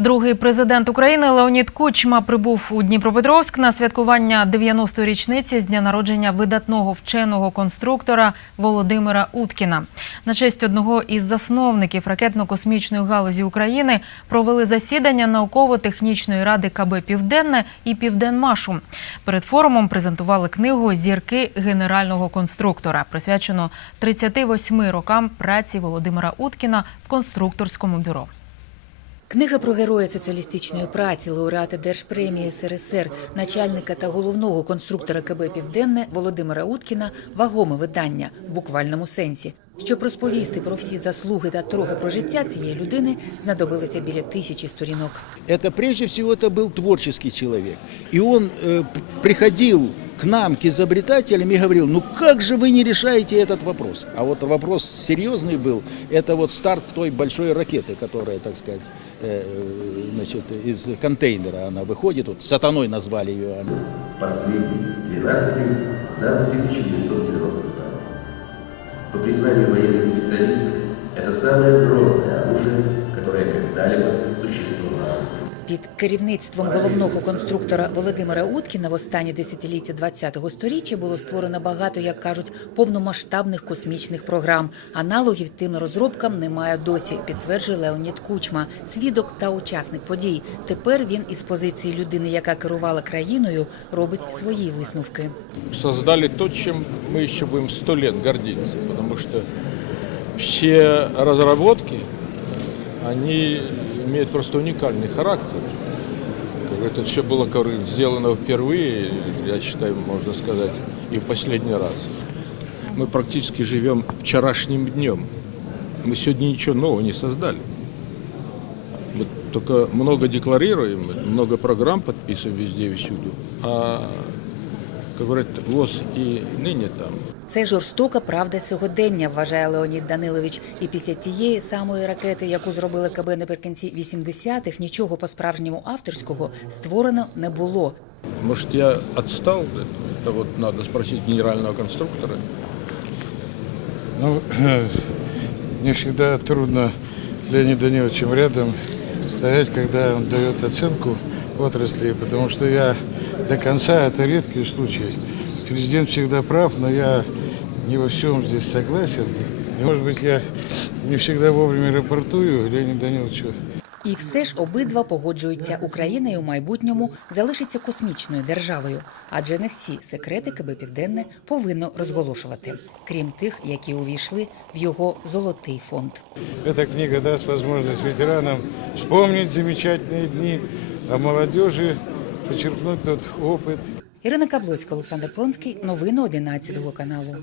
Другий президент України Леонід Кучма прибув у Дніпропетровськ на святкування 90-ї річниці з дня народження видатного вченого конструктора Володимира Уткіна. На честь одного із засновників ракетно-космічної галузі України провели засідання науково-технічної ради КБ Південне і Південмашу. Перед форумом презентували книгу Зірки генерального конструктора, присвячену 38 рокам праці Володимира Уткіна в конструкторському бюро. Книга про героя соціалістичної праці, лауреата Держпремії СРСР, начальника та головного конструктора КБ Південне Володимира Уткіна вагоме видання в буквальному сенсі. Щоб розповісти про всі заслуги та трохи про життя цієї людини, знадобилося біля тисячі сторінок. Это прежде всего это был творческий человек. И он э, п- приходил к нам, к изобретателям, и говорил, ну как же вы не решаете этот вопрос? А вот вопрос серьезный был, это вот старт той большой ракеты, которая, так сказать, э, значит, из контейнера она выходит, вот сатаной назвали ее. Последний, 12-й, сдан в 1992 По признанию военных специалистов, это самое грозное оружие, которое когда-либо на Земле. Під керівництвом головного конструктора Володимира Уткіна в останні десятиліття ХХ століття було створено багато, як кажуть, повномасштабних космічних програм. Аналогів тим розробкам немає досі, підтверджує Леонід Кучма, свідок та учасник подій. Тепер він із позиції людини, яка керувала країною, робить свої висновки. создали то, чем мы еще будем сто лет гордиться, потому что все разработки, они имеют просто уникальный характер. Это все было сделано впервые, я считаю, можно сказать, и в последний раз. Мы практически живем вчерашним днем. Мы сегодня ничего нового не создали. Мы только много декларируем, много программ подписываем везде и всюду. А, как говорят, ВОЗ и ныне там. Це жорстока правда сьогодення, вважає Леонід Данилович. І після тієї самої ракети, яку зробили КБ наприкінці 80-х, нічого по-справжньому авторського створено не було. Может, я отстал? Это вот надо спросить генерального конструктора. Ну, мне всегда трудно с Леонидом Даниловичем рядом стоять, когда он дает оценку отрасли, потому что я до конца, это редкий случай. Президент всегда прав, но я не во всем здесь согласен. И, может быть, я не всегда вовремя рапортую Леониду Даниловичу. І все ж обидва погоджуються, Україна і у майбутньому залишиться космічною державою, адже не всі секрети КБ Південне повинно розголошувати, крім тих, які увійшли в його золотий фонд. Эта книга даст возможность ветеранам вспомнить замечательные дни, а молодежи подчеркнуть тот опит. Ірина Каблоцька, Олександр Пронський. Новини 11 каналу.